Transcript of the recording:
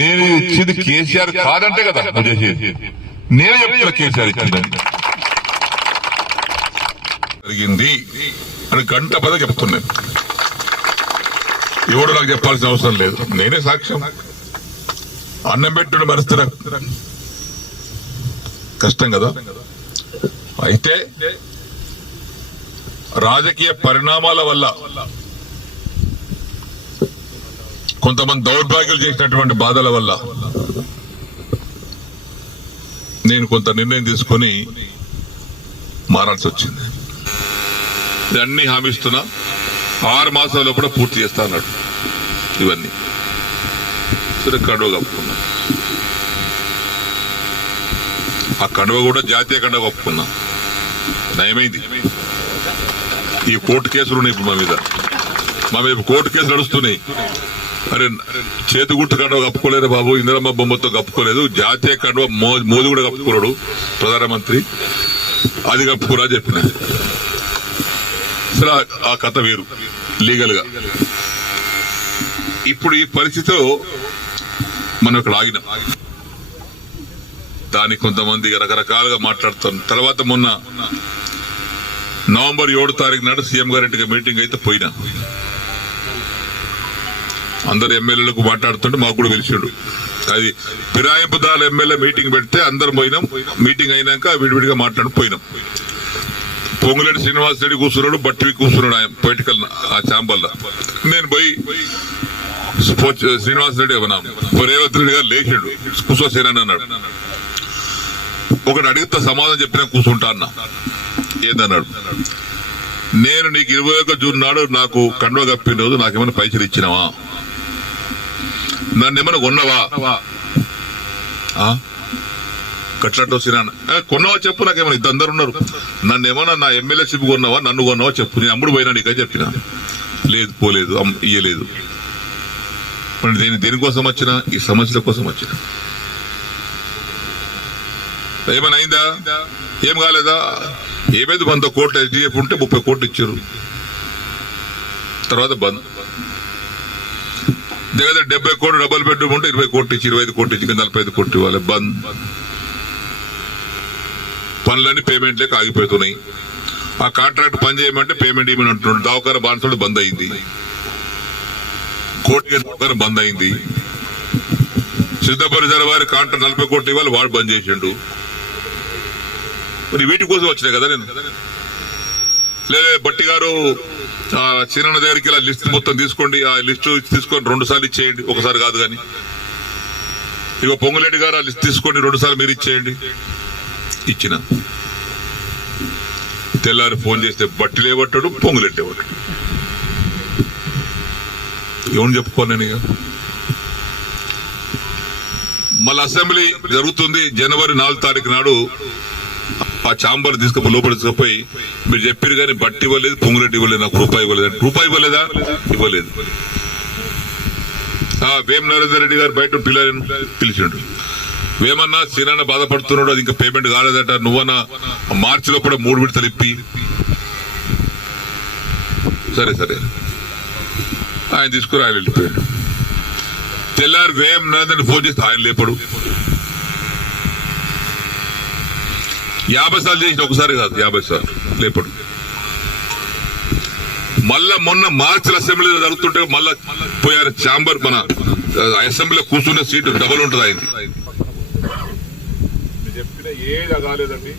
నేను ఇచ్చింది కేసీఆర్ కాదంటే కదా నువ్వు చేసేది. నేను చెప్తున్నా కేసీఆర్ ఇచ్చిందని జరిగింది అని గంట పద చెప్తున్నాను. ఎవడు నాకు చెప్పాల్సిన అవసరం లేదు, నేనే సాక్ష్యం. అన్నం పెట్టుడు మరుస్తున్నా కష్టం కదా. అయితే రాజకీయ పరిణామాల వల్ల కొంతమంది దౌర్భాగ్యాలు చేసినటువంటి బాధల వల్ల నేను కొంత నిర్ణయం తీసుకొని మారాల్సి వచ్చింది. ఇవన్నీ హామీస్తున్నా 6 మాసాల్లో కూడా పూర్తి చేస్తా అన్నాడు. ఇవన్నీ సరే కండువ కప్పుకున్నా. ఆ కండువ కూడా జాతీయ కండువ కప్పుకున్నా. నయమైంది. ఈ కోర్టు కేసులు ఉన్నాయి ఇప్పుడు మా మీద కోర్టు కేసులు నడుస్తున్నాయి. అరే చేతిగుట్టు కండువ కప్పుకోలేదు బాబు, ఇందిరమ్మ బొమ్మతో కప్పుకోలేదు, జాతీయ కండువ మోదీ కూడా కప్పుకోలేడు ప్రధానమంత్రి, అది కప్పుకోరా చెప్పిన. సరే ఆ కథ వేరు లీగల్ గా. ఇప్పుడు ఈ పరిస్థితిలో మనం ఇక్కడ ఆగినాం. దానికి కొంతమంది రకరకాలుగా మాట్లాడుతాం. తర్వాత మొన్న నవంబర్ 7 తారీఖు నాడు సీఎం గారింటికి మీటింగ్ అయితే పోయినా. అందరు ఎమ్మెల్యేలకు మాట్లాడుతుంటే మాకు కూడా పిలిచాడు. అది ఫిరాయింపుదారుల ఎమ్మెల్యే మీటింగ్ పెడితే అందరం పోయినాం. మీటింగ్ అయినాక విడివిడిగా మాట్లాడి పోయినాం. పొంగులేటి శ్రీనివాస్ రెడ్డి కూర్చున్నాడు, బట్టివి కూర్చున్నాడు ఆయన పొలిటికల్ ఆ ఛాంబర్లో. నేను పోయి శ్రీనివాస్ రెడ్డి రేవంత్ రెడ్డి గారు లేచాడు, కూర్చోసేనని అన్నాడు. ఒకటి అడిగితే సమాధానం చెప్పినా కూర్చుంటా అన్నా. ఏందన్నాడు, నేను నీకు 21 జూన్ నాడు నాకు కండువ కప్పిన రోజు నాకేమైనా పైసలు ఇచ్చినావా, నన్ను ఏమైనా కొన్నావా, కట్లట్టు వచ్చినా కొన్నావా చెప్పు, నాకేమైనా ఇద్దరు ఉన్నారు, నన్ను ఏమన్నా నా ఎమ్మెల్యేషిప్ కొన్నావా, నన్ను కొన్నావా చెప్పు, నేను అమ్ముడు పోయినా నీకని చెప్పిన. లేదు పోలేదు, ఇయ్యలేదు. నేను దేనికోసం వచ్చినా, ఈ సమస్యల కోసం వచ్చిన. ఏమైనా అయిందా, ఏం కాలేదా, ఏమైంది, 100 కోట్లు HDF ఉంటే 30 కోట్లు ఇచ్చారు. తర్వాత బంద్. దగ్గర 70 కోట్లు డబుల్ బెడ్రూమ్ ఉంటే 20 కోట్లు ఇచ్చి, 25 కోట్లు ఇచ్చి 45 కోట్లు ఇవ్వాలి. బంద్. పనులన్నీ పేమెంట్ లేక ఆగిపోతున్నాయి. ఆ కాంట్రాక్ట్ పని చేయమంటే పేమెంట్ ఇవ్వమని అంటున్నాడు. దవాఖాన బాన్సుడు బంద్ అయింది, కోర్టు దవాఖాన బంద్ అయింది. సిద్ధపరిసర వారి కాంట్రాక్ట్ 40 కోట్లు ఇవ్వాలి, వాడు బంద్ చేసిండు. మరి వీటి కోసం వచ్చినాయి కదా నేను. లేదా బట్టి గారు చిన్న దగ్గరికి ఇలా లిస్ట్ మొత్తం తీసుకోండి, ఆ లిస్టు తీసుకొని 2 సార్లు ఇచ్చేయండి, ఒకసారి కాదు కానీ. ఇక పొంగులేటి గారు ఆ లిస్ట్ తీసుకోండి, 2 సార్లు మీరు ఇచ్చేయండి. ఇచ్చిన తెల్లారి ఫోన్ చేస్తే బట్టి లేవట్టాడు, పొంగులెట్టే పట్టాడు. ఏమని చెప్పుకోను నేను. ఇక మళ్ళీ అసెంబ్లీ జరుగుతుంది. జనవరి 4 తారీఖు నాడు ఆ ఛాంబర్ లోపల తీసుకుపోయి, మీరు చెప్పారు కానీ బట్టి ఇవ్వలేదు, పొంగులెట్టి ఇవ్వలేదు, నాకు రూపాయి ఇవ్వలేదు. రూపాయి ఇవ్వలేదా, ఇవ్వలేదు. వేం నరేందర్ రెడ్డి గారు బయట పిల్లలను పిలిచిండు. వేమన్నా సీనన్న బాధపడుతున్నాడు, అది ఇంకా పేమెంట్ కాలేదట, నువ్వన్నా మార్చిలో కూడా 3 విడతలు ఇప్పి. సరే సరే ఆయన తీసుకుని ఆయన వెళ్ళిపోయాడు. తెల్లారి వేం నరేందర్ ఫోన్ చేస్తే ఆయన లేపడు. 50 సార్లు చేసిన, ఒకసారి కాదు 50 సార్లు లేపడు. మళ్ళా మొన్న మార్చిలో అసెంబ్లీలో జరుగుతుంటే మళ్ళా పోయారు ఛాంబర్. మన అసెంబ్లీలో కూర్చునే సీటు డబుల్ ఉంటుంది అయింది. చెప్పిన ఏది కాలేదండి.